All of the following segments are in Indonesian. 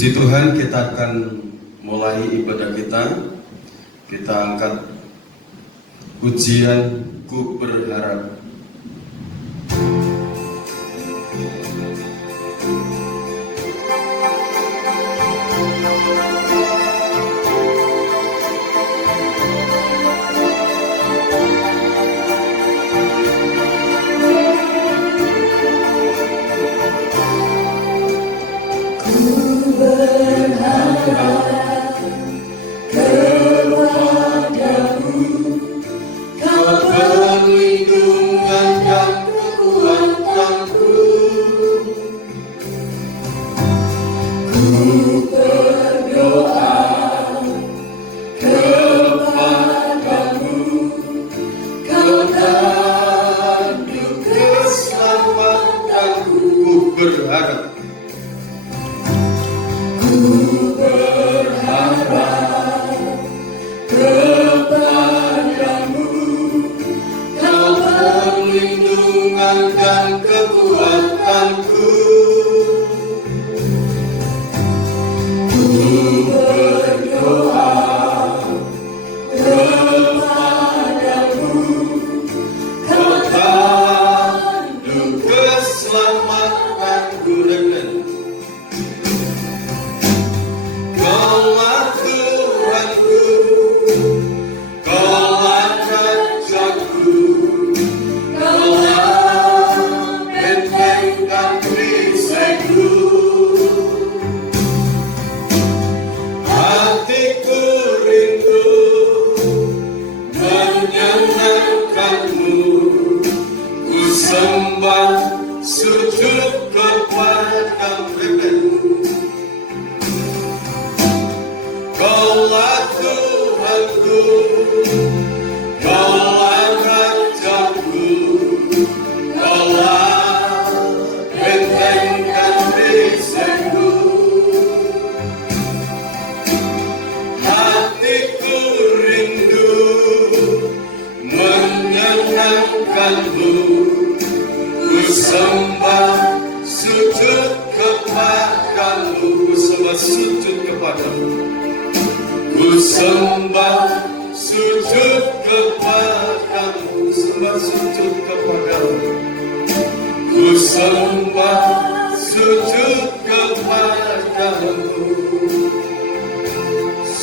Puji Tuhan, kita akan mulai ibadah kita. Kita angkat pujian Ku Berharap.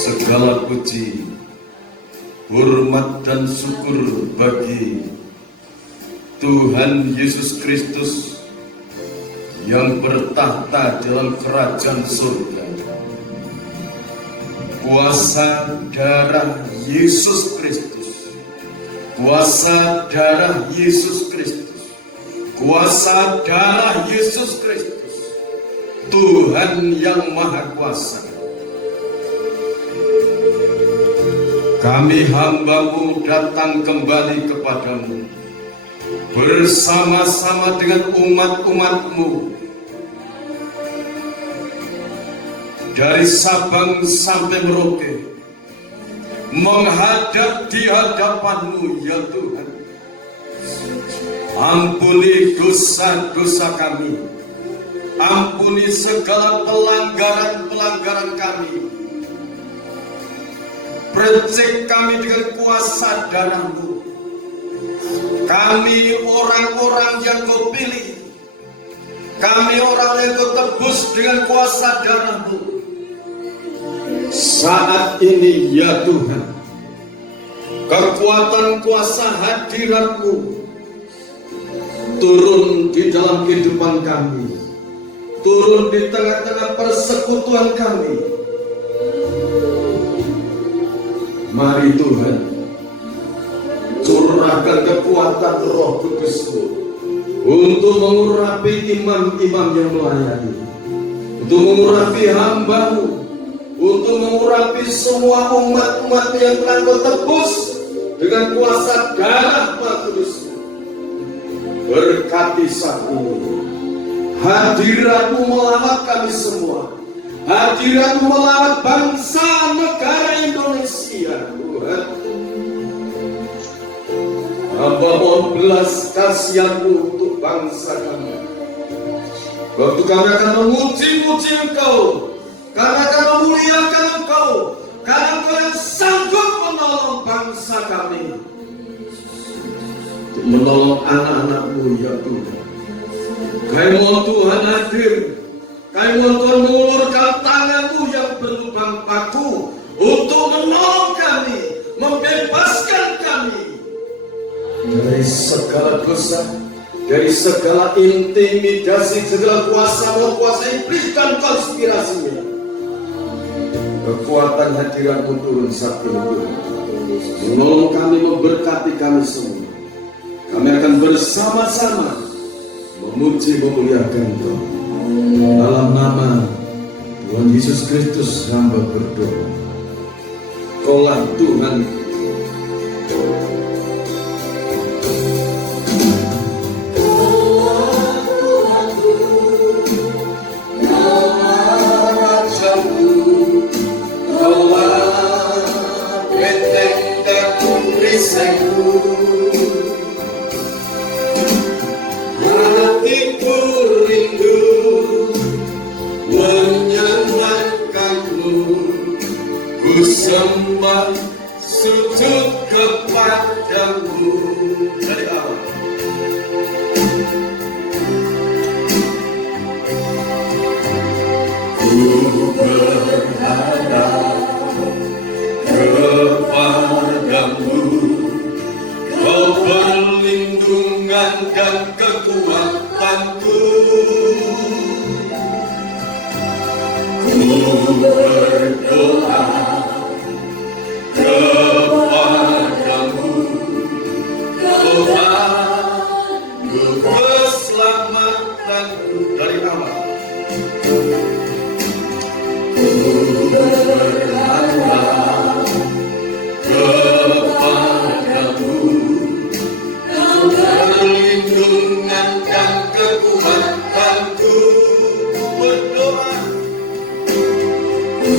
Segala puji, hormat dan syukur bagi Tuhan Yesus Kristus yang bertahta dalam kerajaan surga. Kuasa darah Yesus Kristus, kuasa darah Yesus Kristus, kuasa darah Yesus Kristus, Tuhan yang Maha Kuasa. Kami hamba-Mu datang kembali kepadamu bersama-sama dengan umat-umat-Mu dari Sabang sampai Merauke, menghadap di hadapan-Mu ya Tuhan. Ampuni dosa-dosa kami, ampuni segala pelanggaran-pelanggaran kami. Percik kami dengan kuasa darah-Mu. Kami orang-orang yang Kau pilih, kami orang yang Kau tebus dengan kuasa darah-Mu. Saat ini ya Tuhan, kekuatan kuasa hadirat-Mu turun di dalam kehidupan kami, turun di tengah-tengah persekutuan kami. Mari Tuhan, curahkan kekuatan Roh Kudus-Mu untuk mengurapi imam-imam yang melayani, untuk mengurapi hamba-Mu, untuk mengurapi semua umat-umat yang telah Kau tebus dengan kuasa darah Roh Kudus-Mu. Berkati saat ini, hadirat-Mu melawat kami semua, hadirat-Mu melawat bangsa negara Indonesia. Tuhan, hamba mohon belas kasihan-Mu untuk bangsa kami. Waktu kami akan memuji-muji Engkau, karena kami memuliakan Engkau, karena Engkau yang sanggup menolong bangsa kami, untuk menolong anak-anak-Mu ya Tuhan. Kami mohon Tuhan hadir, kami mohon Tuhan mengulurkan tangan-Mu yang berlubang paku untuk menolong kami, membebaskan kami dari segala dosa, dari segala intimidasi, segala kuasa iblis dan konspirasinya. Kekuatan hadirat-Mu turun saat ini Tuhan, menolong kami, memberkati kami semua. Kami akan bersama-sama memuji, memuliakan Engkau. Dalam nama Tuhan Yesus Kristus hamba berdoa. Kaulah Tuhan. Hatiku rindu menyenangkanmu, ku sembah sujud kepadamu. Dari awal. Ku berharap kepadamu, Kau perlindungan dan kekuatanku. Ku berdoa kepadamu, Tuhan, keselamatanku. Dari awal. Ku berharap kepadamu, perlindungan dan kekuatanku. Berdoa, ku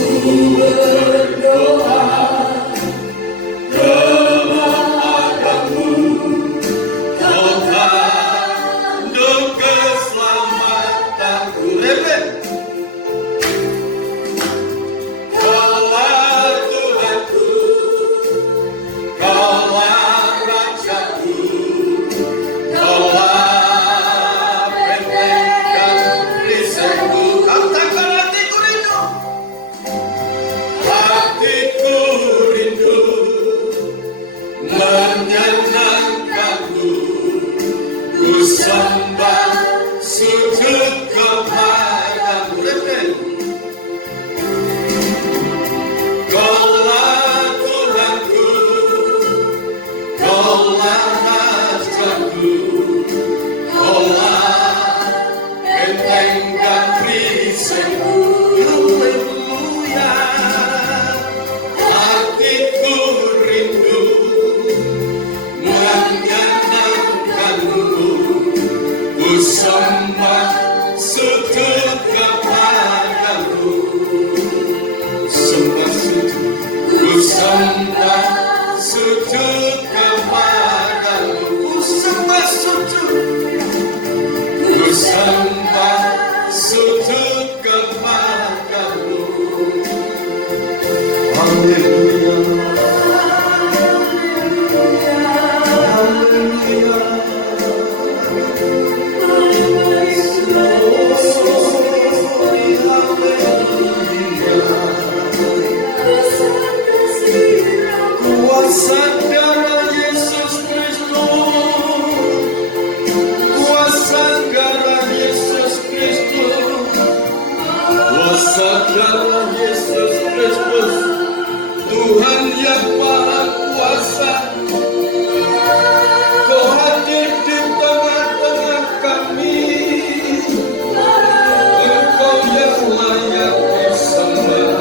berdoa kepadamu, Tuhan, untuk keselamatanku. Rebek. Kaulah Tuhanku, Kaulah Rajaku, Kaulah benteng dan perisaiku. Katakan hatiku rindu, hatiku rindu menyenangkanmu, ku sembah sujud kepadamu. Kaulah Tuhanku, Kaulah Rajaku, Kaulah benteng dan perisaiku. Haleluya. Hatiku rindu menyenangkanmu, ku sembah sujud kepadamu. Sembah sujud, ku sembah sujud kepadamu. Ku sembah sujud, ku sembah sujud kepadamu. Haleluya. Haleluya. Kuasa darah Yesus Kristus, kuasa darah Yesus Kristus, kuasa darah Yesus Kristus, Tuhan yang Maha Kuasa, Kau hadir di tengah-tengah kami, Engkau yang layak disembah,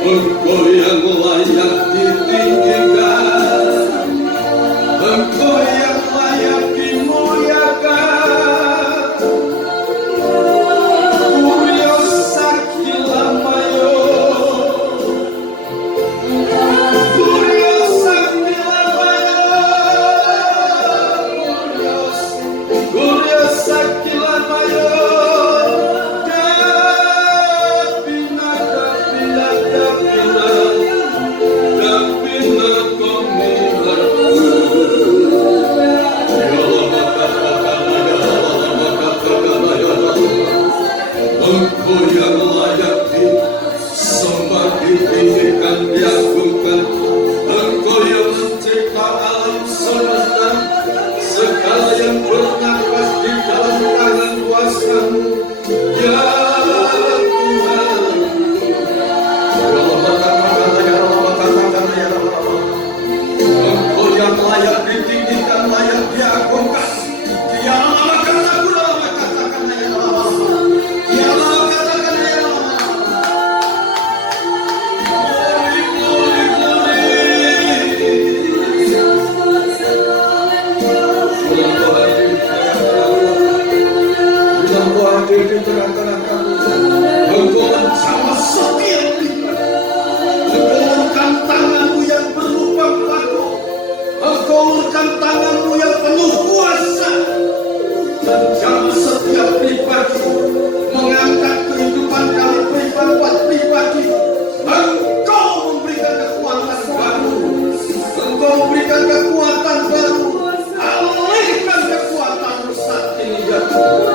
Engkau yang layak ditinggikan, Engkau yang layak dimuliakan. Kurio sakila mayo, Kurio sakila mayo, Kurio sakila mayo. ditinggikan, layak diagungkan. Dia lama katakan ya lama. Dia lama katakan ya lama. Engkau hadir di tengah-tengah kami. Engkau menjamah setiap lipat. Engkau ulurkan tanganmu yang berupa paku. Engkau ulurkan tanganmu yang penuh kuasa. Menjamah setiap pribadi. Mengangkat kehidupan kami pribadi. Engkau memberikan kekuatan baru. Engkau memberikan kekuatan baru. Alihkan kekuatan rusak ini ya Tuhan.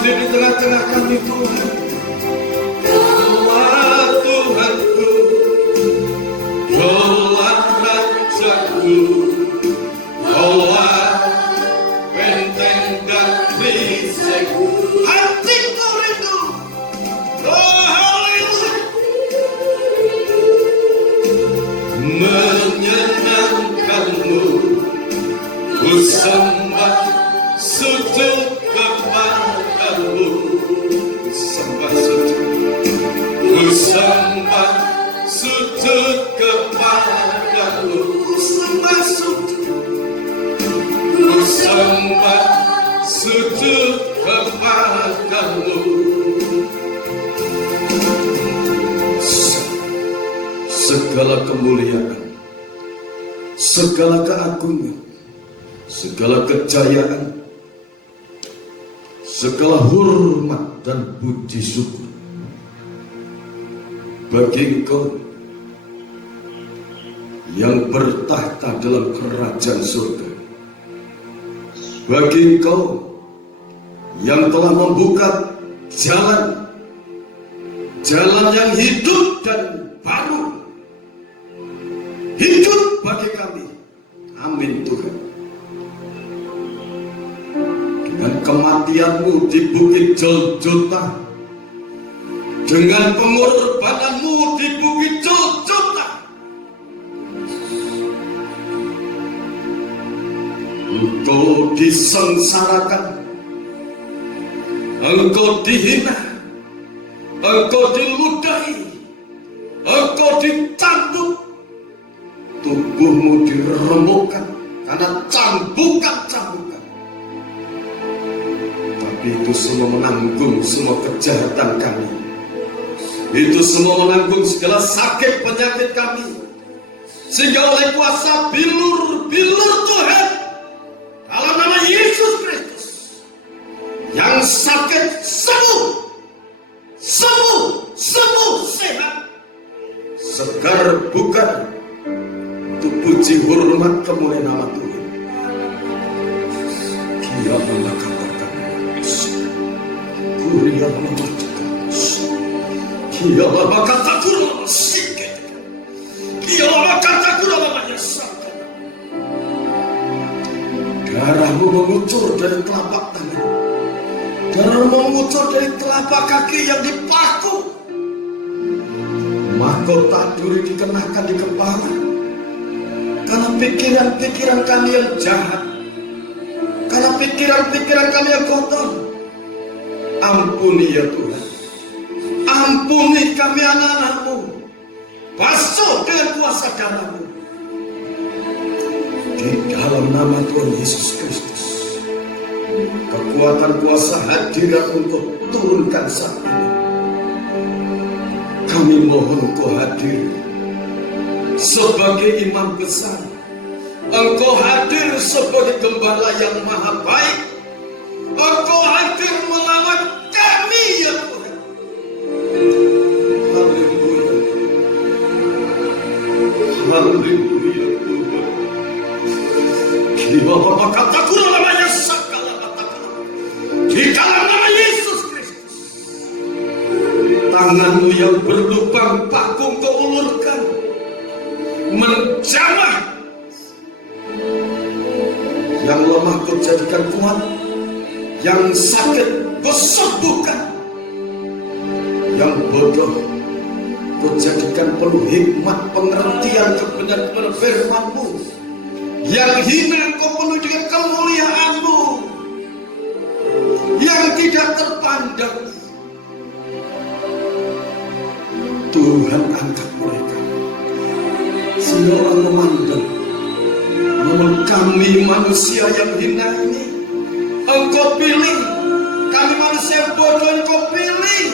Di tengah-tengah kami Tuhan. Kaulah Tuhanku, Kaulah Rajaku, Kaulah benteng dan perisaiku. Hatiku rindu, oh haleluya, menyenangkanmu. Ku sembah sujud kepadamu, sembah sujud, ku sembah sujud kepadamu, ku sembah sujud, ku sembah sujud kepadamu. Segala kemuliaan, segala keagungan, segala kejayaan, segala hormat dan puji syukur bagi Engkau yang bertahta dalam kerajaan surga, bagi Engkau yang telah membuka jalan jalan yang hidup dan baru, hidup bagi kami. Amin Tuhan. Dengan kematian-Mu di Bukit Golgota, dengan pengorbananmu di Bukit Golgota, Engkau disengsarakan, Engkau dihina, Engkau diludahi, Engkau ditanduk, tubuhmu diremukkan karena cambukan-cambukan. Tapi itu semua menanggung semua kejahatan kami. Itu semua menanggung segala sakit penyakit kami. Sehingga oleh kuasa bilur-bilur Tuhan, dalam nama Yesus Kristus, yang sakit sembuh, sehat, segar bukan. Untuk puji hormat kemuliaan nama Tuhan. Dia mengatakan, Kuria mengatakan, Dia mengatakan, Dia mengatakan, darahmu mengucur dari telapak tangan, darahmu mengucur dari telapak kaki yang dipaku, mahkota duri dikenakan di kepala. Karena pikiran-pikiran kami yang jahat, karena pikiran-pikiran kami yang kotor, ampuni ya Tuhan, ampuni kami anak-anak-Mu, basuh dengan kuasa darah-Mu. Di dalam nama Tuhan Yesus Kristus, kekuatan kuasa hadirat untuk turunkan saat ini. Kami mohon Engkau hadir sebagai imam besar, Engkau hadir sebagai gembala yang maha baik, Engkau hadir melawan kami ya Tuhan. Haleluya, haleluya Tuhan. Kiwa Bapak kataku namanya segala kataku, di dalam nama Yesus Kristus, tangan-Mu yang berlubang paku Engkau ulurkan, menjamah yang lemah Kau jadikan kuat, yang sakit Kau sembuhkan, yang bodoh Kau jadikan penuh hikmat, pengertian, kebenaran firman-Mu, yang hina Kau penuh dengan kemuliaan-Mu, yang tidak terpandang. Tuhan angkat mereka sehingga orang memandang, namun kami manusia yang hina ini Engkau pilih, kami manusia yang bodoh Engkau pilih.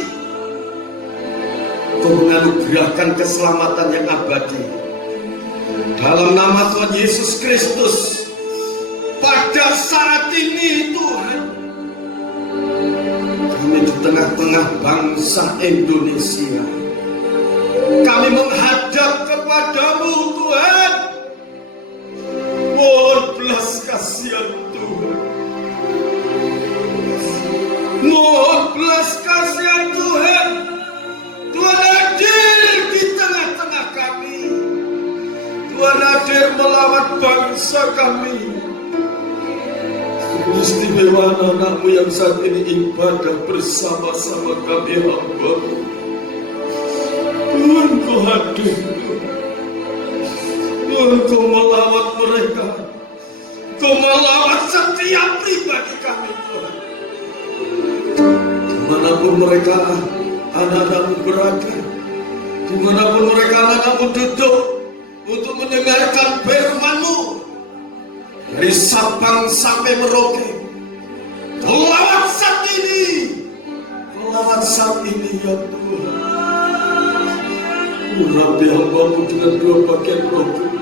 Kau menganugerahkan keselamatan yang abadi. Dalam nama Tuhan Yesus Kristus, pada saat ini Tuhan, kami di tengah-tengah bangsa Indonesia, kami menghadap kepada-Mu Tuhan. Mohon belas kasihan Tuhan, mohon belas kasihan Tuhan. Tuhan hadir di tengah-tengah kami, Tuhan hadir melawat bangsa kami. Istimewa anak-anak-Mu yang saat ini ibadah bersama-sama kami hamba-Mu. Tuhan Kau hadir, Tuhan Kau melawat mereka, Kau melawat setiap pribadi kami Tuhan. Dimanapun mereka anak-anak-Mu berada, dimanapun mereka anak-anak-Mu duduk untuk mendengarkan firman-Mu, dari Sabang sampai Merauke, Kau lawat saat ini, Kau lawat saat ini ya Tuhan. Urapi hamba-Mu dengan dua bagian Roh Kudus.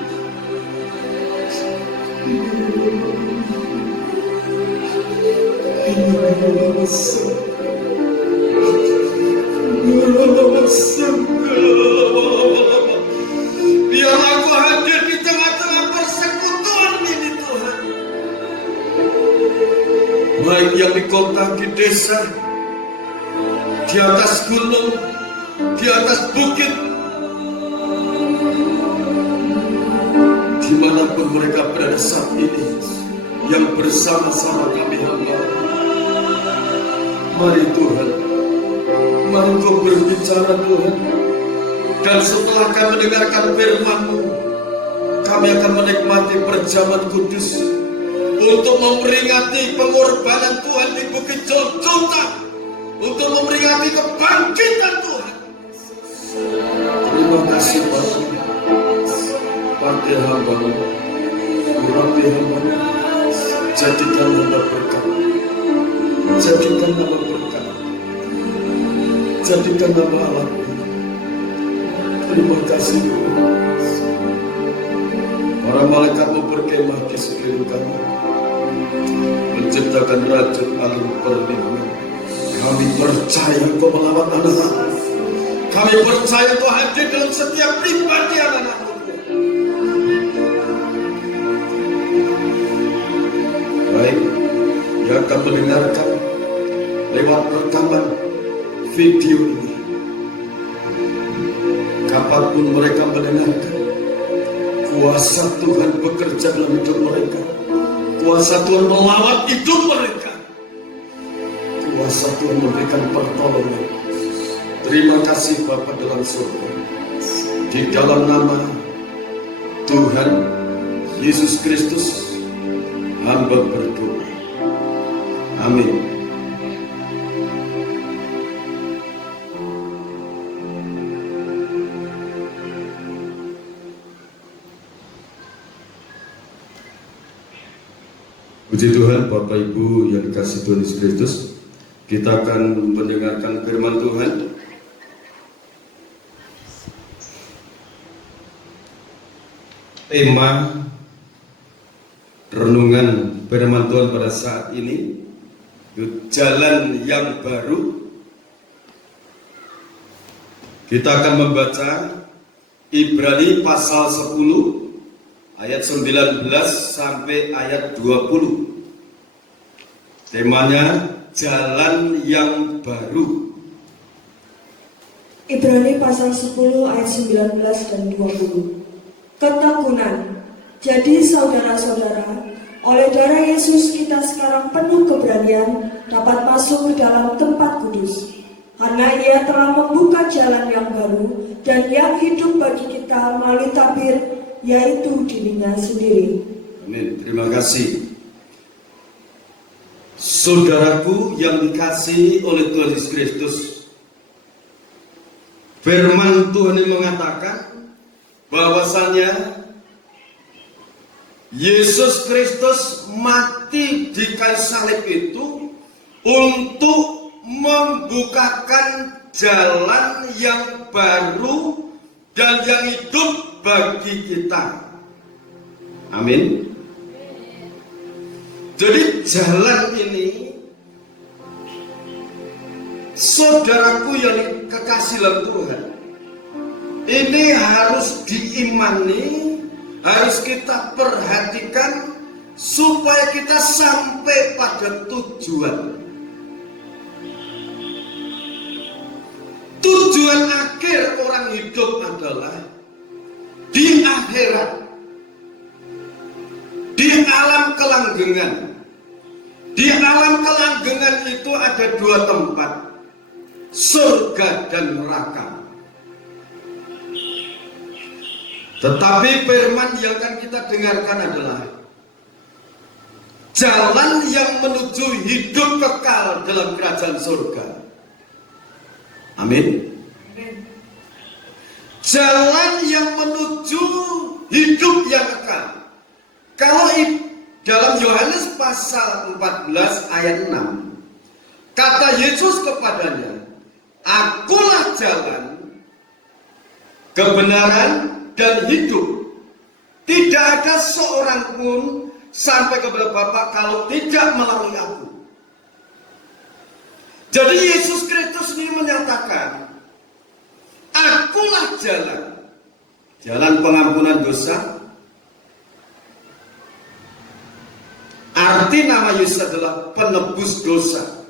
Biar aku hadir di tengah-tengah persekutuan ini Tuhan, baik yang di kota, di desa, di atas gunung, di atas bukit, dimanapun mereka berada saat ini, yang bersama-sama kami hamba. Mari Tuhan, mari Kau berbicara Tuhan. Dan setelah kami mendengarkan firman-Mu, kami akan menikmati perjamuan kudus untuk memperingati pengorbanan Tuhan di Bukit Golgota, untuk memperingati kebangkitan Tuhan. Terima kasih Bapa, pakai hamba-Mu, urapi hamba-Mu, jadikan hamba berkat, jadikan hamba berkat, jadikan hamba alat. Terima kasih Tuhan. Para malaikat-Mu berkemah di sekeliling kami, menciptakan rajut angin perlindungan. Kami percaya Kau melawat anak-anak. Kami percaya Kau hadir dalam setiap pribadi anak-anak-Mu. Baik, yang akan mendengarkan lewat rekaman video ini, kapanpun mereka mendengarkan, kuasa Tuhan bekerja dalam hidup mereka. Kuasa Tuhan melawat hidup mereka. Kuasa Tuhan memberikan pertolongan. Terima kasih Bapa dalam surga. Di dalam nama Tuhan Yesus Kristus, hamba berdoa. Amin. Puji Tuhan, Bapak Ibu yang dikasihi Tuhan Yesus Kristus, kita akan mendengarkan firman Tuhan. Tema renungan firman Tuhan pada saat ini, jalan yang baru. Kita akan membaca Ibrani pasal 10 ayat 19 sampai ayat 20. Temanya jalan yang baru. Ibrani pasal 10 ayat 19 dan 20. Ketekunan. Jadi saudara-saudara, oleh darah Yesus kita sekarang penuh keberanian dapat masuk ke dalam tempat kudus. Karena Ia telah membuka jalan yang baru dan yang hidup bagi kita melalui tabir, yaitu dirinya sendiri. Amin. Terima kasih. Saudaraku yang dikasihi oleh Tuhan Yesus Kristus, firman Tuhan ini mengatakan bahwasanya Yesus Kristus mati di kayu salib itu untuk membukakan jalan yang baru dan yang hidup bagi kita. Amin. Jadi jalan ini, saudaraku yang kekasih dalam Tuhan, ini harus diimani, harus kita perhatikan supaya kita sampai pada tujuan. Tujuan akhir orang hidup adalah di akhirat, di alam kelanggengan. Di alam kelanggengan itu ada dua tempat, surga dan neraka. Tetapi firman yang akan kita dengarkan adalah jalan yang menuju hidup kekal dalam kerajaan surga. Amin. Jalan yang menuju hidup yang kekal. Kalau dalam Yohanes pasal 14 ayat 6, kata Yesus kepadanya, Akulah jalan, kebenaran, dan hidup. Tidak ada seorang pun sampai kepada Bapa kalau tidak melalui aku. Jadi Yesus Kristus ini menyatakan, Akulah jalan. Jalan pengampunan dosa. Arti nama Yesus adalah penebus dosa.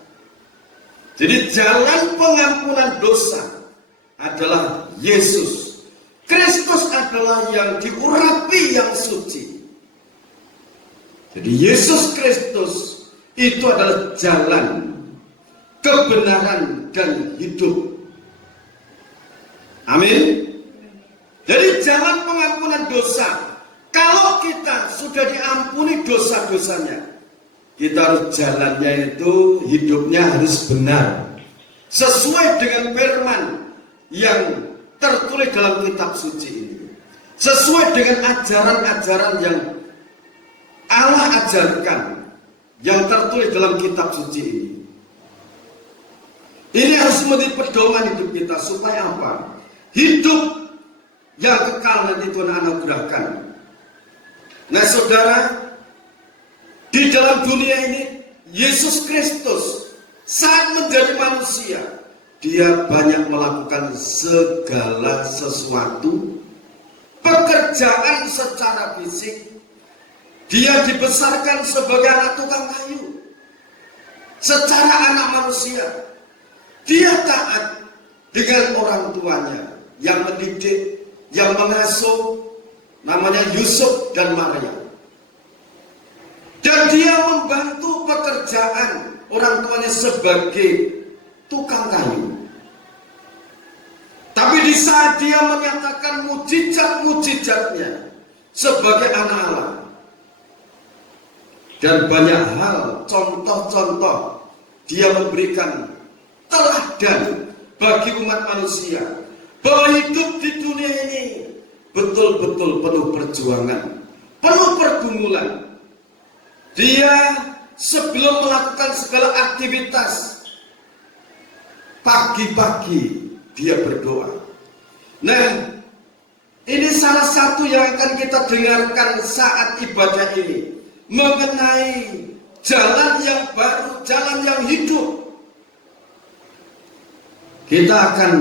Jadi jalan pengampunan dosa. adalah Yesus. Kristus adalah yang diurapi yang suci. Jadi Yesus Kristus itu adalah jalan, kebenaran, dan hidup. Amin. Jadi jalan pengampunan dosa. Kalau kita sudah diampuni dosa-dosanya, kita harus jalannya itu, hidupnya harus benar, sesuai dengan firman yang tertulis dalam kitab suci ini, sesuai dengan ajaran-ajaran yang Allah ajarkan, yang tertulis dalam kitab suci ini. Ini harus menjadi pedoman hidup kita, supaya apa? Hidup yang kekal nanti Tuhan anugerahkan. Nah saudara, di dalam dunia ini Yesus Kristus saat menjadi manusia, dia banyak melakukan segala sesuatu, pekerjaan secara fisik. Dia dibesarkan sebagai anak tukang kayu, secara anak manusia. Dia taat dengan orang tuanya yang mendidik, yang mengasuh, namanya Yusuf dan Maria. Dan dia membantu pekerjaan orang tuanya sebagai tukang kayu. Tapi di saat dia menyatakan mujizat-mujizatnya sebagai anak Allah, dan banyak hal, contoh-contoh, dia memberikan teladan bagi umat manusia, bahwa hidup di dunia ini betul-betul penuh perjuangan, penuh pergumulan. Dia sebelum melakukan segala aktivitas, pagi-pagi dia berdoa. Nah, ini salah satu yang akan kita dengarkan saat ibadah ini, mengenai jalan yang baru, jalan yang hidup. Kita akan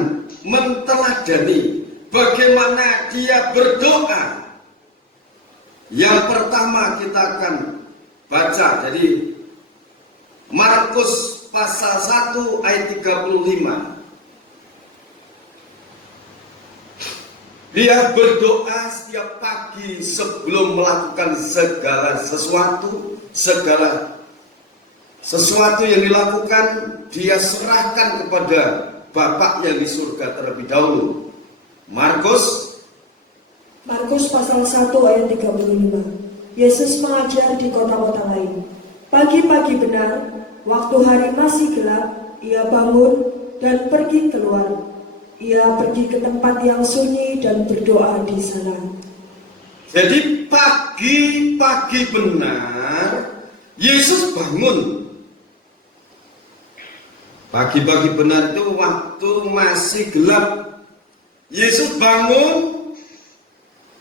menteladani bagaimana dia berdoa. Yang pertama kita akan baca dari Markus pasal 1 ayat 35. Dia berdoa setiap pagi sebelum melakukan segala sesuatu yang dilakukan, dia serahkan kepada Bapa yang di surga terlebih dahulu. Markus pasal 1 ayat 35. Yesus mengajar di kota-kota lain. Pagi-pagi benar, waktu hari masih gelap, ia bangun dan pergi keluar. Ia pergi ke tempat yang sunyi dan berdoa di sana. Jadi pagi-pagi benar, Yesus bangun. Pagi-pagi benar itu waktu masih gelap. Yesus bangun,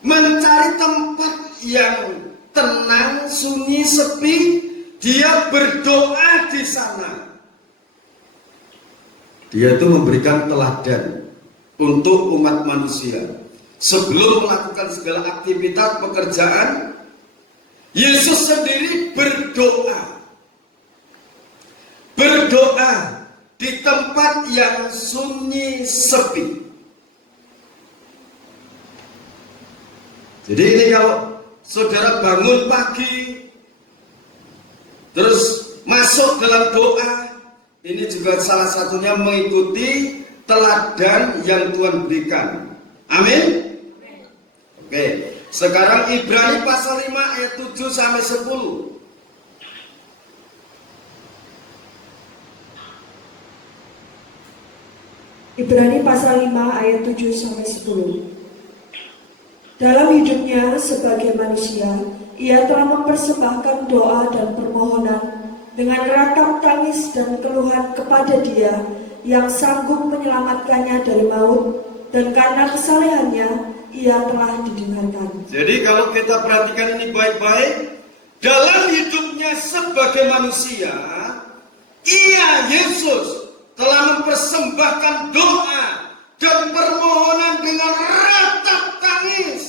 mencari tempat yang tenang, sunyi, sepi. Dia berdoa di sana. Dia itu memberikan teladan untuk umat manusia. Sebelum melakukan segala aktivitas pekerjaan, Yesus sendiri berdoa. Berdoa di tempat yang sunyi, sepi. Jadi ini kalau saudara bangun pagi, terus masuk dalam doa, ini juga salah satunya mengikuti teladan yang Tuhan berikan. Amin. Oke, sekarang Ibrani pasal 5 ayat 7 sampai 10. Ibrani pasal 5 ayat 7 sampai 10. Dalam hidupnya sebagai manusia, ia telah mempersembahkan doa dan permohonan dengan ratap tangis dan keluhan kepada Dia yang sanggup menyelamatkannya dari maut, dan karena kesalehannya ia telah didengarkan. Jadi kalau kita perhatikan ini baik-baik, dalam hidupnya sebagai manusia, ia Yesus telah mempersembahkan doa dan permohonan dengan ratap tangis.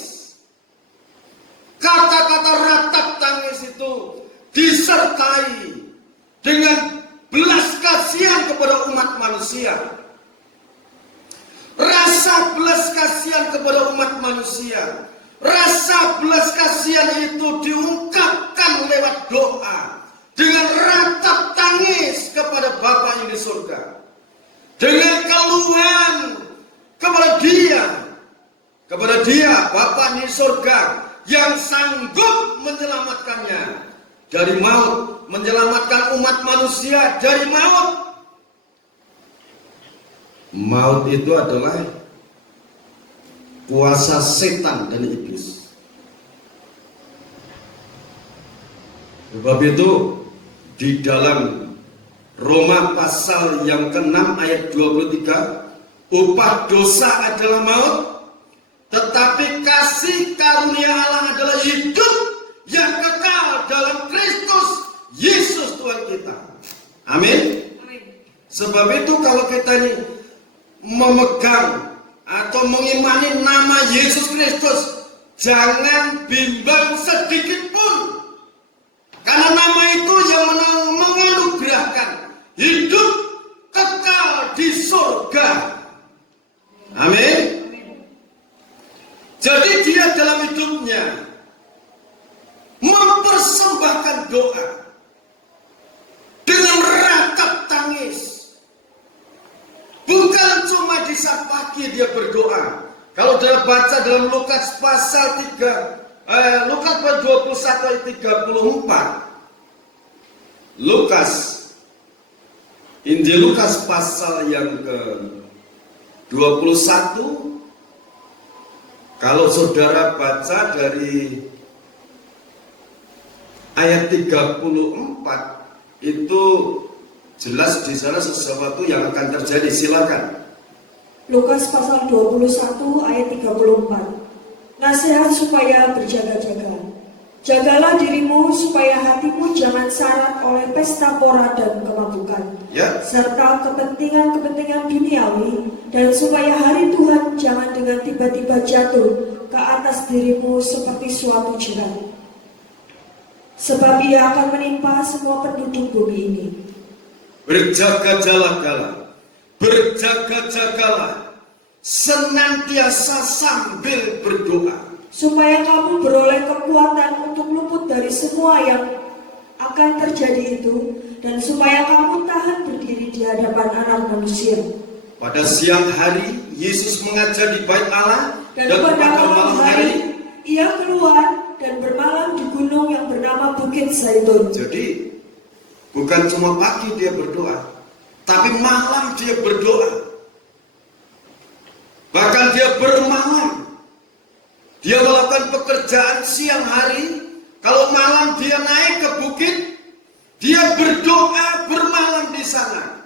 Kata-kata ratap tangis itu disertai dengan belas kasihan kepada umat manusia. kepada umat manusia. Rasa belas kasihan itu diungkapkan lewat doa dengan ratap tangis kepada Bapa yang di surga, dengan keluhan kepada dia Bapa yang di surga yang sanggup menyelamatkannya dari maut, menyelamatkan umat manusia dari maut. Maut itu adalah kuasa setan dan iblis. Sebab itu di dalam Roma pasal yang ke-6 ayat 23, upah dosa adalah maut, tetapi kasih karunia Allah adalah hidup yang kekal dalam Kristus Yesus Tuhan kita. Amin. Sebab itu kalau kita ini memegang atau mengimani nama Yesus Kristus, jangan bimbang sedikit pun, karena nama itu yang menganugerahkan hidup kekal di surga. Amin. Jadi dia dalam hidupnya mempersembahkan doa dengan ratap tangis. Bukan cuma di saat pagi dia berdoa. Kalau dia baca dalam Lukas pasal 3, Lukas 21 ayat 34. Injil Lukas pasal yang ke-21. Kalau saudara baca dari ayat 34 itu jelas di sana sesuatu yang akan terjadi. Silakan. Lukas pasal 21 ayat 34. Nasihat supaya berjaga-jaga. Jagalah dirimu supaya hatimu jangan syarat oleh pesta pora dan kemabukan, serta kepentingan-kepentingan duniawi, dan supaya hari Tuhan jangan dengan tiba-tiba jatuh ke atas dirimu seperti suatu jerat. Sebab ia akan menimpa semua penduduk bumi ini. Berjaga-jagalah, senantiasa sambil berdoa, supaya kamu beroleh kekuatan untuk luput dari semua yang akan terjadi itu, dan supaya kamu tahan berdiri di hadapan Anak Manusia. Pada siang hari Yesus mengajar di Bait Allah, dan pada malam hari ia keluar dan bermalam di gunung yang bernama Bukit Zaitun. Jadi bukan cuma pagi dia berdoa, tapi malam dia berdoa. Bahkan dia bermalam. Dia melakukan pekerjaan siang hari. Kalau malam dia naik ke bukit, dia berdoa bermalam di sana.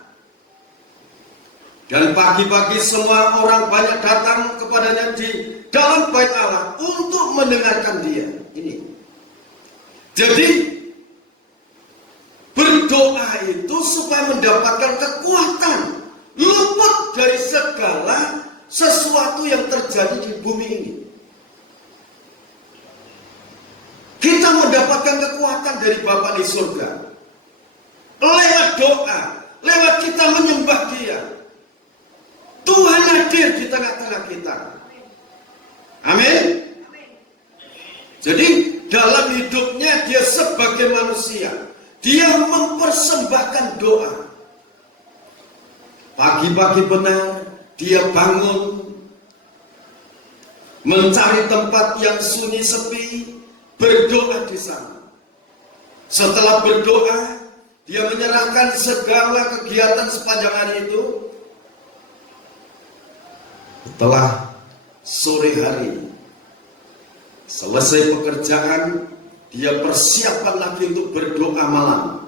Dan pagi-pagi semua orang banyak datang kepadanya di dalam Bait Allah untuk mendengarkan dia. Ini. Jadi berdoa itu supaya mendapatkan kekuatan, luput dari segala sesuatu yang terjadi di bumi ini. Kita mendapatkan kekuatan dari Bapa di surga lewat doa, lewat kita menyembah Dia. Tuhan hadir di tengah-tengah kita. Amin. Jadi dalam hidupnya dia sebagai manusia, dia mempersembahkan doa. Pagi-pagi benar dia bangun, mencari tempat yang sunyi sepi, berdoa di sana. Setelah berdoa, dia menyerahkan segala kegiatan sepanjang hari itu. Setelah sore hari, selesai pekerjaan, dia persiapan lagi untuk berdoa malam,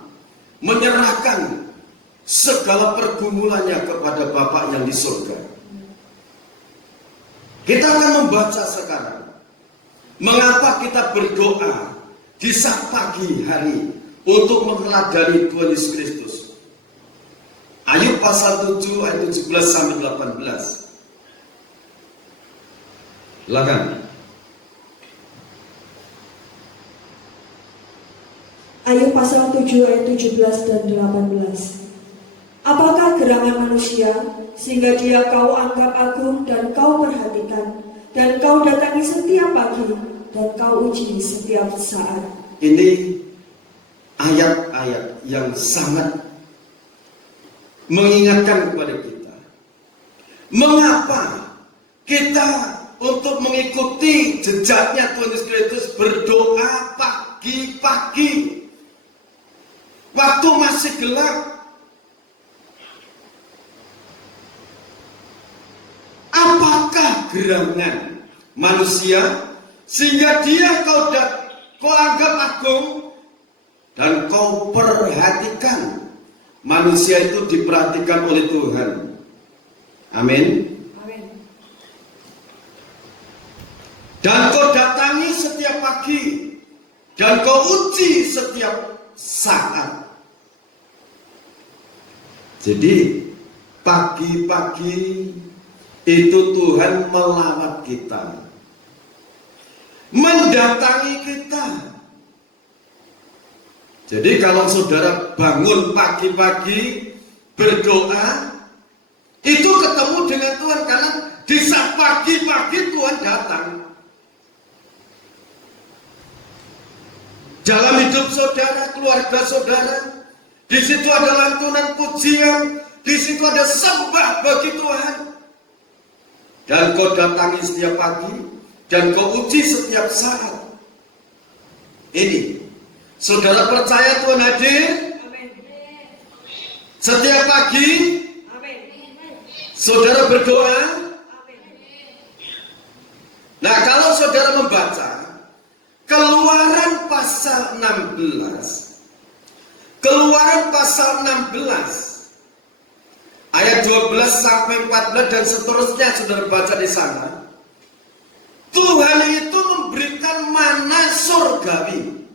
menyerahkan segala pergumulannya kepada Bapa yang di surga. Kita akan membaca sekarang mengapa kita berdoa di saat pagi hari untuk meneladani Tuhan Yesus Kristus. Ayub pasal 7 ayat 17 sampai 18. Silakan. Ayub pasal 7 ayat 17 dan 18. Apakah gerangan manusia sehingga dia kau anggap agung dan kau perhatikan, dan kau datangi setiap pagi, dan kau uji setiap saat. Ini ayat-ayat yang sangat mengingatkan kepada kita. Mengapa kita untuk mengikuti jejaknya Tuhan Yesus Kristus berdoa pagi-pagi waktu masih gelap? Apakah gerangan manusia sehingga dia kau anggap agung dan kau perhatikan? Manusia itu diperhatikan oleh Tuhan. Amin. Dan kau datangi setiap pagi, dan kau uji setiap saat. Jadi pagi-pagi itu Tuhan melawat kita, mendatangi kita. Jadi kalau saudara bangun pagi-pagi berdoa, itu ketemu dengan Tuhan, karena di saat pagi-pagi Tuhan datang. Dalam hidup saudara, keluarga saudara, di situ ada lantunan pujian, di situ ada sembah bagi Tuhan. Dan kau datangi setiap pagi, dan kau uji setiap saat. Ini, saudara percaya Tuhan hadir? Setiap pagi, saudara berdoa. Nah, kalau saudara membaca Keluaran pasal 16, Keluaran pasal 16 ayat 12 sampai 14 dan seterusnya, saudara baca di sana. Tuhan itu memberikan mana surgawi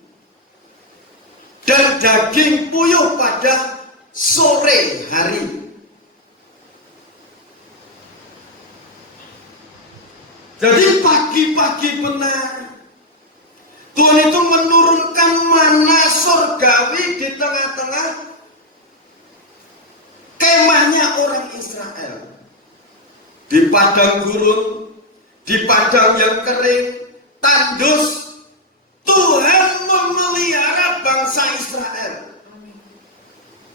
dan daging puyuh pada sore hari. Jadi pagi-pagi benar Tuhan itu menurunkan mana surgawi di tengah-tengah kemahnya orang Israel. Di padang gurun, di padang yang kering, tandus, Tuhan memelihara bangsa Israel.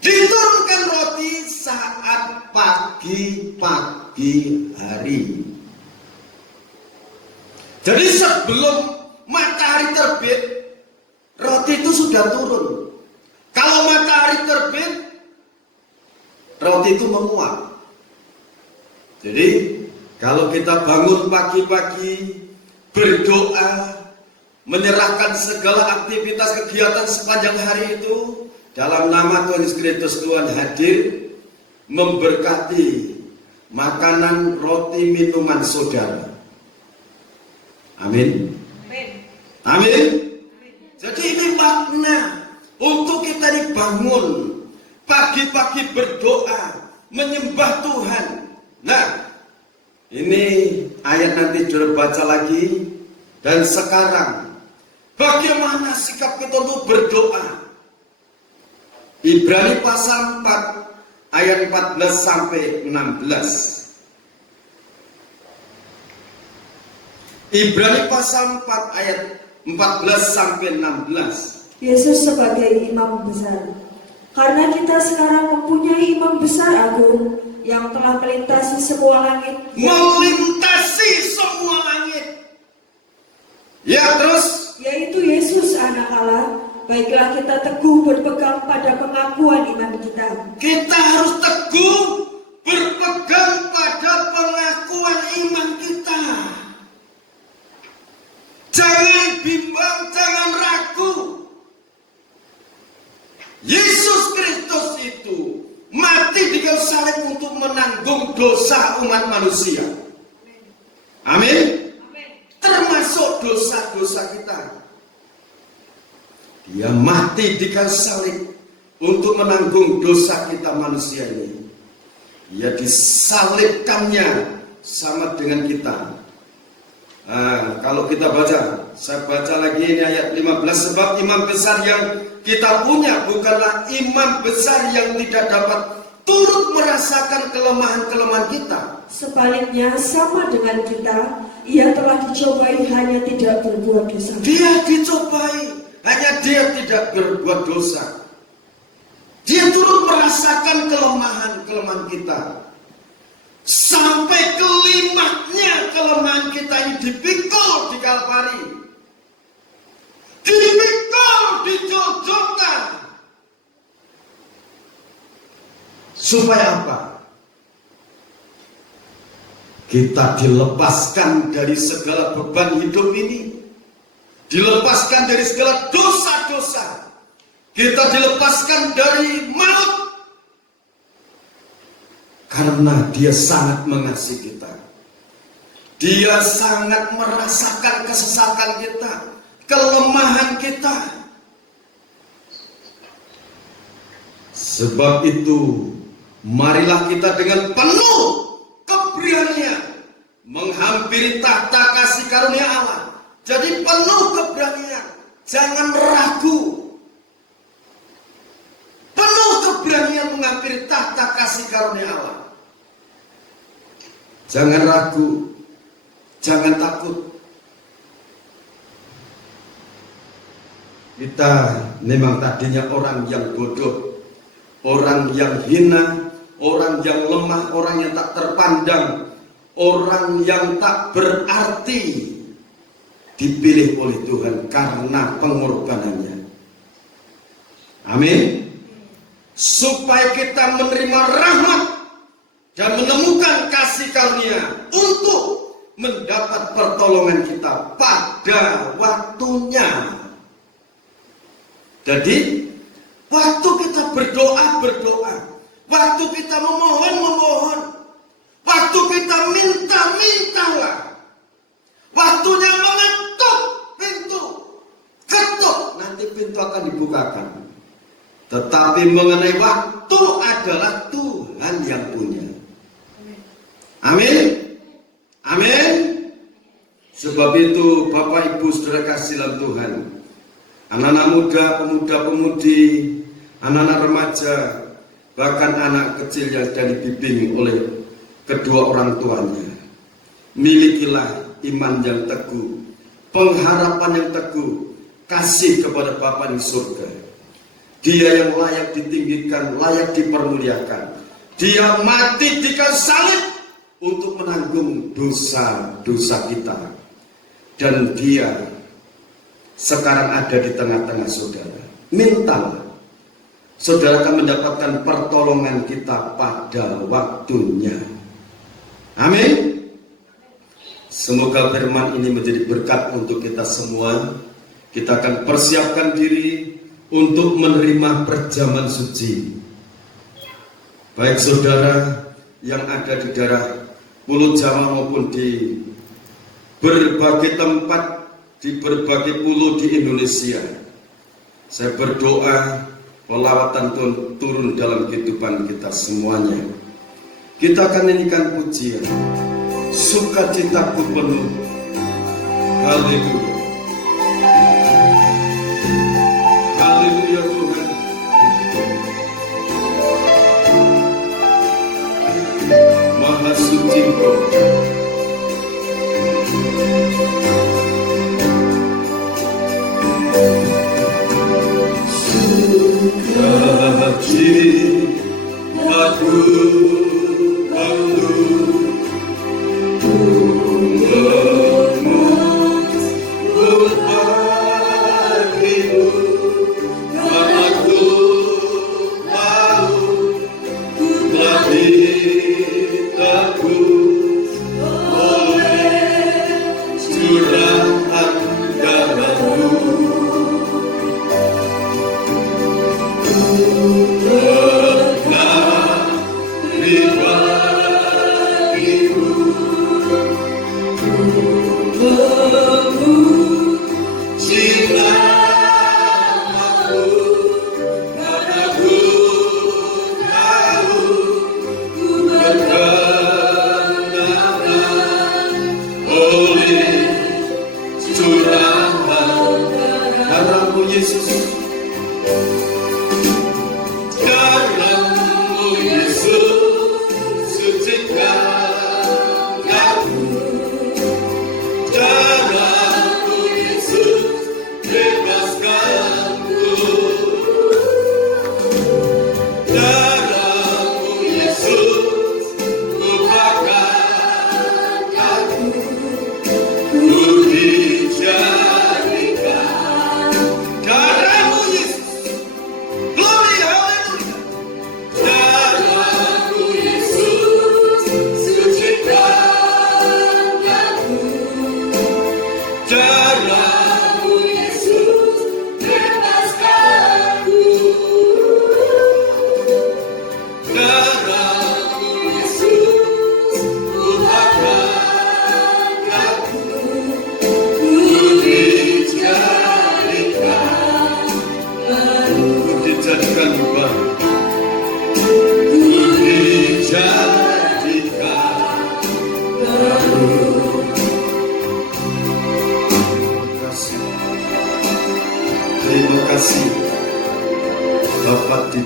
Diturunkan roti saat pagi-pagi hari. Jadi sebelum matahari terbit, roti itu sudah turun. Kalau matahari terbit, roti itu menguap. Jadi, kalau kita bangun pagi-pagi, berdoa, menyerahkan segala aktivitas kegiatan sepanjang hari itu, dalam nama Tuhan Yesus Kristus, Tuhan hadir, memberkati makanan, roti, minuman saudara. Amin. Amin. Jadi ini makna untuk kita dibangun pagi-pagi berdoa, menyembah Tuhan. Nah, ini ayat nanti sudah baca lagi. Dan sekarang, bagaimana sikap kita untuk berdoa? Ibrani pasal 4 ayat 14 sampai 16. Ibrani pasal 4 ayat 14 sampai 16. Yesus sebagai imam besar. Karena kita sekarang mempunyai imam besar agung yang telah melintasi semua langit. Melintasi semua langit. Ya, terus? Yaitu Yesus anak Allah. Baiklah kita teguh berpegang pada pengakuan iman kita. Kita harus teguh berpegang pada pengakuan iman kita. Jangan bimbang, jangan ragu. Yesus Kristus itu mati di kayu salib untuk menanggung dosa umat manusia. Amin. Termasuk dosa-dosa kita. Dia mati di kayu salib untuk menanggung dosa kita manusia ini. Dia disalibkannya sama dengan kita. Nah, kalau kita baca, saya baca lagi ini ayat 15. Sebab imam besar yang kita punya bukanlah imam besar yang tidak dapat turut merasakan kelemahan-kelemahan kita. Sebaliknya sama dengan kita, ia telah dicobai hanya tidak berbuat dosa. Dia dicobai, hanya dia tidak berbuat dosa. Dia turut merasakan kelemahan-kelemahan kita. Sampai kelimaknya kelemahan kita ini dipikul di Kalvari. Dipikul, dicocokkan. Supaya apa? Kita dilepaskan dari segala beban hidup ini. Dilepaskan dari segala dosa-dosa. Kita dilepaskan dari maut. Karena dia sangat mengasihi kita. Dia sangat merasakan kesesakan kita, kelemahan kita. Sebab itu, marilah kita dengan penuh keberanian menghampiri tahta kasih karunia Allah. Jadi penuh keberanian, jangan ragu. Penuh keberanian menghampiri tahta kasih karunia Allah. Jangan ragu, jangan takut. Kita memang tadinya orang yang bodoh, orang yang hina, orang yang lemah, orang yang tak terpandang, orang yang tak berarti, dipilih oleh Tuhan karena pengorbanannya. Amin. Supaya kita menerima rahmat dan menemukan kasih karunia untuk mendapat pertolongan kita pada waktunya. Jadi, waktu kita berdoa, waktu kita memohon, waktu kita minta-mintalah, waktunya mengetuk pintu, ketuk, nanti pintu akan dibukakan. Tetapi mengenai waktu adalah Tuhan yang punya. Amin. Amin. Sebab itu Bapak Ibu Saudara kasih dalam Tuhan, anak-anak muda, pemuda-pemudi, anak-anak remaja, bahkan anak kecil yang sedang dibimbing oleh kedua orang tuanya, milikilah iman yang teguh, pengharapan yang teguh, kasih kepada Bapa di surga. Dia yang layak ditinggikan, layak dipermuliakan. Dia mati di kayu salib untuk menanggung dosa-dosa kita. Dan dia sekarang ada di tengah-tengah saudara. Mintalah, saudara akan mendapatkan pertolongan kita pada waktunya. Amin. Semoga firman ini menjadi berkat untuk kita semua. Kita akan persiapkan diri untuk menerima perjamuan suci. Baik saudara yang ada di daerah Pulau Jawa maupun di berbagai tempat, di berbagai pulau di Indonesia. Saya berdoa pelawatan Tuhan turun dalam kehidupan kita semuanya. Kita akan nyanyikan pujian, sukacitaku penuh. Haleluya. Haleluya Tuhan. Maha suci Engkau. Sukacitaku penuh.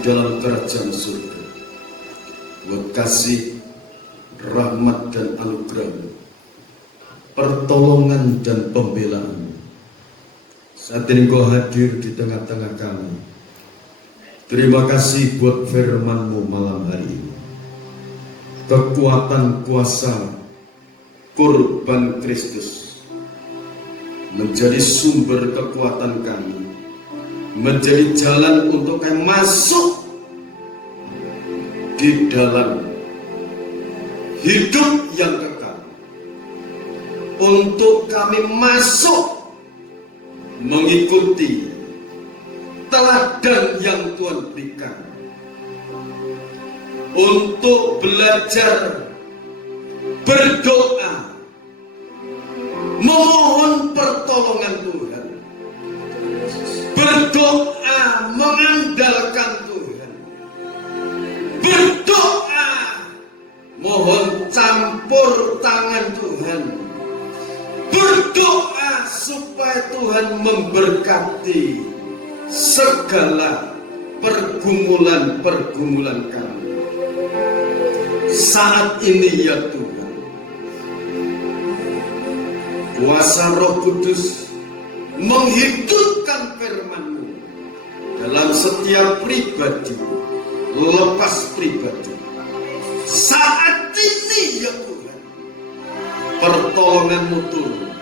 dalam kerajaan surga. Buat kasih, rahmat dan anugerah, pertolongan dan pembelaan. Saat ini Engkau hadir di tengah-tengah kami. Terima kasih buat firman-Mu malam hari ini. Kekuatan kuasa kurban Kristus menjadi sumber kekuatan kami, menjadi jalan untuk kami masuk di dalam hidup yang kekal, untuk kami masuk mengikuti teladan yang Tuhan berikan, untuk belajar berdoa, memohon pertolongan Tuhan, berdoa mengandalkan Tuhan, berdoa mohon campur tangan Tuhan, berdoa supaya Tuhan memberkati segala pergumulan-pergumulan kami. Saat ini ya Tuhan, kuasa Roh Kudus menghidupkan firman-Mu dalam setiap pribadi, lepas pribadi. Saat ini ya Tuhan, pertolongan-Mu turun,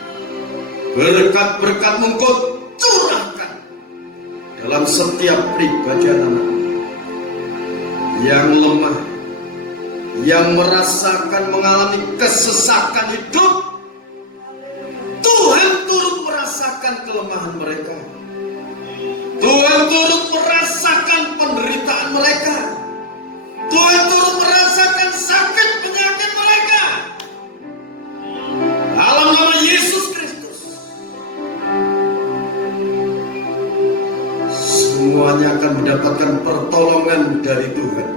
berkat-berkat-Mu Engkau curahkan dalam setiap pribadi anak-Mu yang lemah, yang merasakan mengalami kesesakan hidup. Tuhan turut merasakan kelemahan mereka, Tuhan turut merasakan penderitaan mereka, Tuhan turut merasakan sakit penyakit mereka. Dalam nama Yesus Kristus, semuanya akan mendapatkan pertolongan dari Tuhan,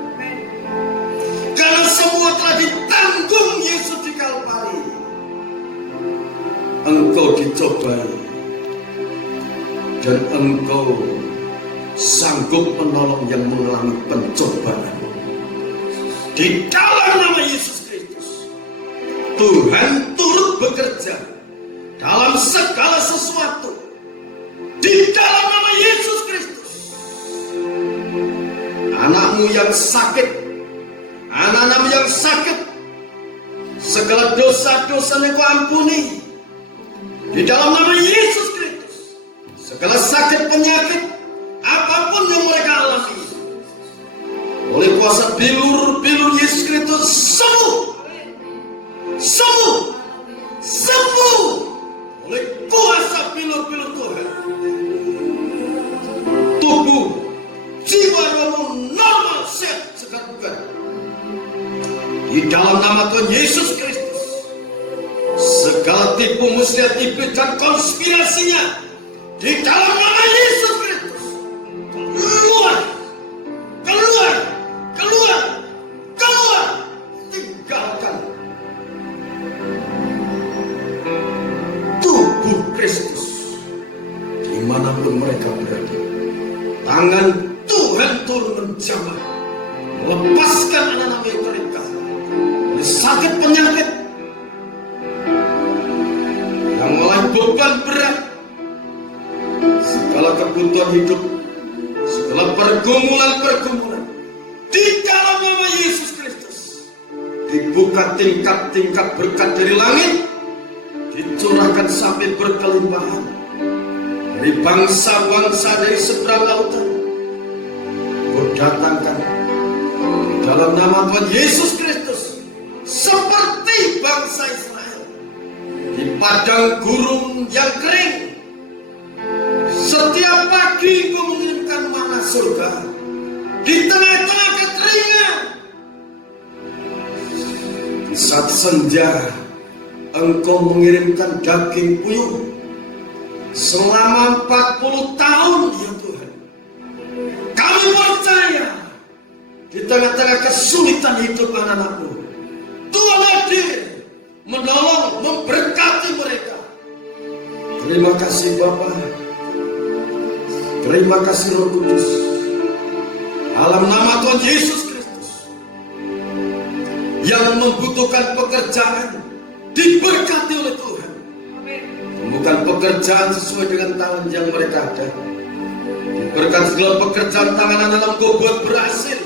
karena semua telah ditanggung Yesus di Kalvari. Engkau dicoba dan Engkau sanggup menolong yang mengalami pencobaan. Di dalam nama Yesus Kristus, Tuhan turut bekerja dalam segala sesuatu. Di dalam nama Yesus Kristus, anak-Mu yang sakit, anak-anakmu yang sakit, segala dosa-dosa yang Kau ampuni. Di dalam nama Yesus Kristus, segala sakit penyakit apapun yang mereka alami, oleh kuasa bilur-bilur Yesus Kristus sembuh, sembuh, sembuh oleh kuasa bilur-bilur Tuhan. Tubuh, jiwa, rohmu normal, sehat, segar bugar. Di dalam nama Tuhan Yesus Kristus, segala tipu muslihat iblis dan konspirasinya, di dalam nama Yesus Kristus, keluar, keluar, keluar, keluar, tinggalkan tubuh Kristus dimanapun mereka berada. Tangan Tuhan turun menjamah, melepaskan anak-anak mereka dari sakit penyakit yang mulai beban berat, segala kebutuhan hidup, segala pergumulan-pergumulan. Di dalam nama Yesus Kristus, dibuka tingkat-tingkat berkat dari langit, dicurahkan sampai berkelimpahan dari bangsa-bangsa dari seberang lautan. Kau datangkan di dalam nama Tuhan Yesus Kristus, seperti bangsa Israel di padang gurun yang kering. Setiap pagi Kau mengirimkan mana surga di tengah-tengah kekeringan. Di saat senja Engkau mengirimkan daging puyuh selama 40 tahun ya Tuhan. Kami percaya di tengah-tengah kesulitan hidup anak-anak-Mu, Tuhan hadir menolong, memberkati mereka. Terima kasih Bapa, terima kasih Roh Kudus. dalam nama Tuhan Yesus Kristus. Yang membutuhkan pekerjaan diberkati oleh Tuhan. Bukan pekerjaan sesuai dengan talent yang mereka ada. Berkat segala pekerjaan tangan anak-anak engkau buat berhasil.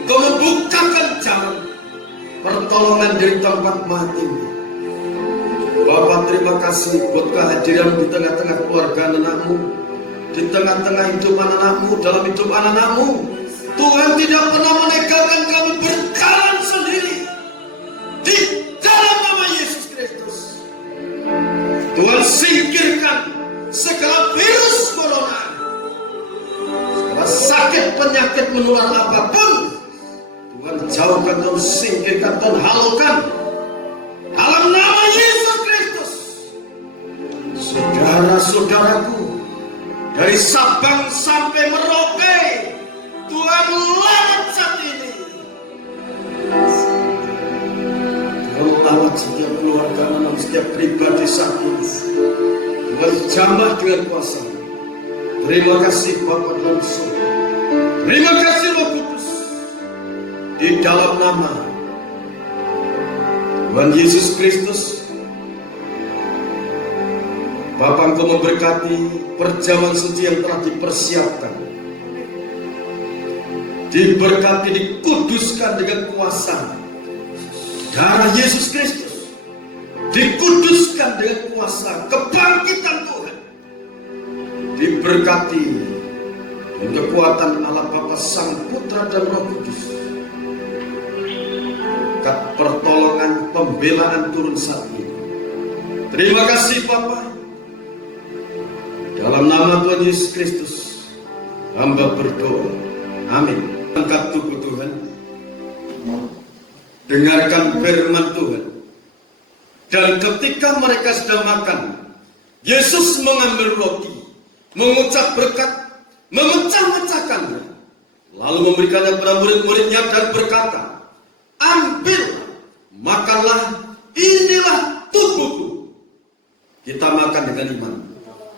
Engkau membukakan jalan pertolongan dari tempat mati. Bapak, terima kasih buat kehadiran di tengah-tengah keluarga anak-anakmu, di tengah-tengah hidup anak-anakmu, dalam hidup anak-anakmu. Tuhan tidak pernah meninggalkan kami berjalan sendiri di dalam nama Yesus Kristus. Tuhan singkirkan segala virus corona, segala sakit penyakit menular apapun. Tuhan jauhkan, Tuhan singkirkan, Tuhan halaukan dalam nama Yesus Kristus. Saudara-saudaraku dari Sabang sampai Merauke, Tuhan lawat saat ini. Tuhan lawat setiap keluarga, setiap pribadi sakit. Tuhan jamah dengan kuasa. Terima kasih Bapa dalam surga. Terima kasih Roh Kudus. Di dalam nama Tuhan Yesus Kristus, Bapa, Engkau memberkati perjamuan suci yang telah dipersiapkan. Diberkati, dikuduskan dengan kuasa darah Yesus Kristus. Dikuduskan dengan kuasa kebangkitan Tuhan. Diberkati dengan kekuatan Allah Bapa, Sang Putra dan Roh Kudus. Pertolongan, pembelaan turun saat ini. Terima kasih Bapa. Dalam nama Tuhan Yesus Kristus, hamba berdoa. Amin. Angkat tubuh Tuhan. Dengarkan firman Tuhan. Dan ketika mereka sedang makan, Yesus mengambil roti, mengucap berkat, memecah-mecahkannya, lalu memberikannya kepada murid-muridnya dan berkata, ambil, makanlah, inilah tubuhku. Kita makan dengan iman.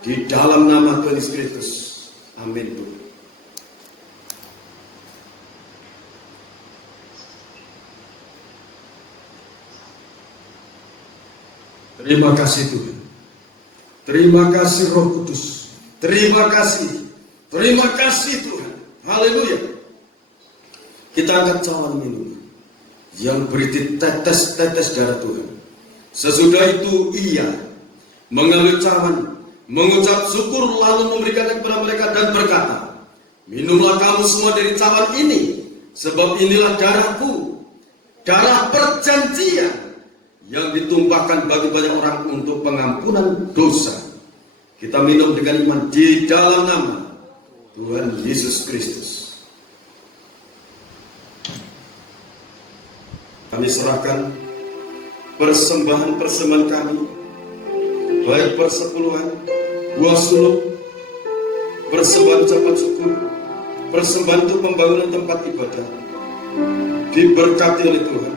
Di dalam nama Tuhan Yesus Kristus. Amin. Terima kasih Tuhan. Terima kasih Roh Kudus. Terima kasih. Terima kasih Tuhan. Haleluya. Kita angkat cawan minum yang berisi tetes-tetes darah Tuhan. Sesudah itu ia mengambil cawan, mengucap syukur, lalu memberikannya kepada mereka dan berkata, minumlah kamu semua dari cawan ini, sebab inilah darahku, darah perjanjian yang ditumpahkan bagi banyak orang untuk pengampunan dosa. Kita minum dengan iman di dalam nama Tuhan Yesus Kristus. Kami serahkan persembahan-persembahan kami, baik persepuluhan, buah suluk, persembahan ucapan syukur, persembahan untuk pembangunan tempat ibadah, diberkati oleh Tuhan,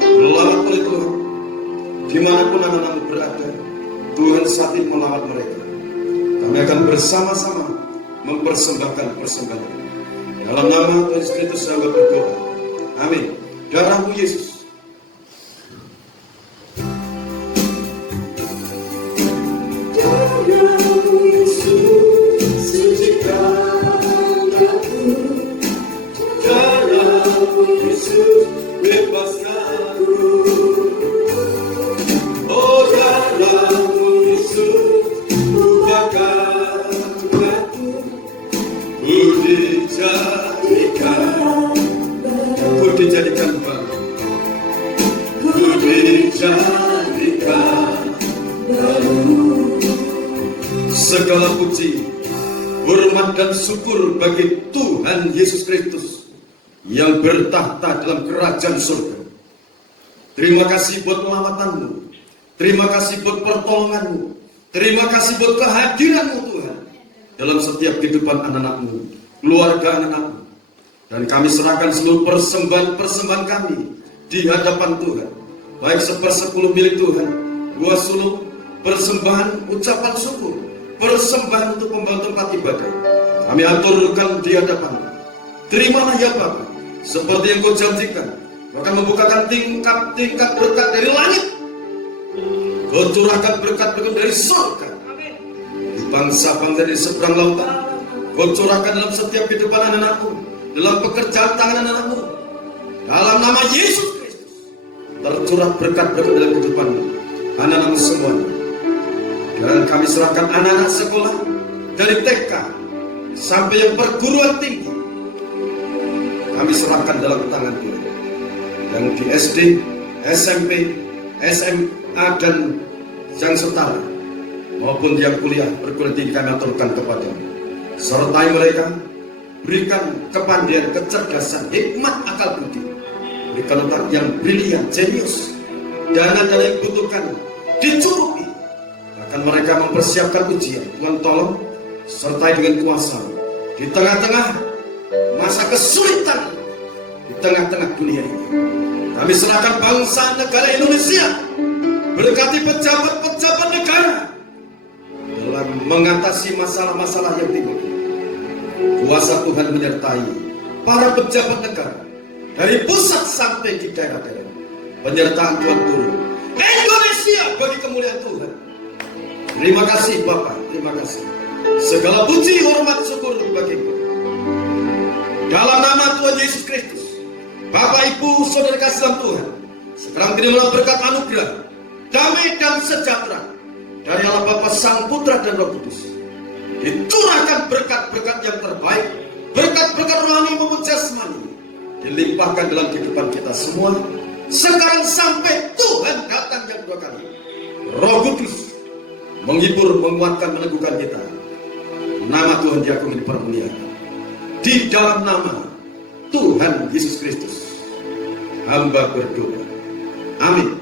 melawat oleh Tuhan, dimanapun anak-anakmu berada. Tuhan saat ini melawat mereka. Kami akan bersama-sama mempersembahkan persembahan. Dalam nama Tuhan Yesus Kristus kami berdoa. Amin. Darahmu Yesus. Segala puji, hormat dan syukur bagi Tuhan Yesus Kristus yang bertahta dalam kerajaan surga. Terima kasih buat pelawatanmu, terima kasih buat pertolonganmu, terima kasih buat kehadiranmu Tuhan dalam setiap kehidupan anak-anakmu, keluarga anak-anakmu. Dan kami serahkan seluruh persembahan kami di hadapan Tuhan, baik 1/10 milik Tuhan, buah suluk, persembahan ucapan syukur, persembahan untuk pembantu tempat ibadah. Kami aturkan di hadapan. Terimalah ya Bapa, seperti yang Kau janjikan, Kau akan membukakan tingkat-tingkat berkat dari langit. Kau curahkan berkat-berkat dari surga di bangsa-bangsa di seberang lautan. Kau curahkan dalam setiap kehidupan anak-anakmu, dalam pekerjaan tangan anak-anakmu. Dalam nama Yesus Kristus, tercurah berkat-berkat dalam kehidupan anak-anakmu semuanya. Dan kami serahkan anak-anak sekolah dari TK sampai yang perguruan tinggi. Kami serahkan dalam tangan Tuhan. Yang di SD, SMP, SMA dan yang setara maupun yang kuliah perguruan tinggi kami aturkan kepadamu. Sertai mereka, berikan kepandaian, kecerdasan, hikmat, akal budi. Berikan otak yang brilian, jenius, dana-dana yang dibutuhkan dicukupi. Bahkan mereka mempersiapkan ujian. Tuhan tolong sertai dengan kuasa di tengah-tengah masa kesulitan, di tengah-tengah dunia ini. Kami serahkan bangsa negara Indonesia, berkati pejabat-pejabat negara dalam mengatasi masalah-masalah yang timbul. Kuasa Tuhan menyertai para pejabat negara dari pusat sampai di daerah-daerah. Penyertaan Tuhan turun Indonesia bagi kemuliaan Tuhan. Terima kasih Bapak, terima kasih. Segala puji, hormat, syukur bagi-Mu. Dalam nama Tuhan Yesus Kristus, Bapak, Ibu, Saudara kasih dalam Tuhan, sekarang terimalah berkat anugerah, damai dan sejahtera dari Allah Bapa, Sang Putra dan Roh Kudus. Dicurahkan berkat-berkat yang terbaik, berkat-berkat rohani maupun jasmani, dilimpahkan dalam kehidupan kita semua. Sekarang sampai Tuhan datang yang kedua kali. Roh Kudus menghibur, menguatkan, meneguhkan kita. Nama Tuhan diakui, dipermuliakan. Di dalam nama Tuhan Yesus Kristus, hamba berdoa. Amin.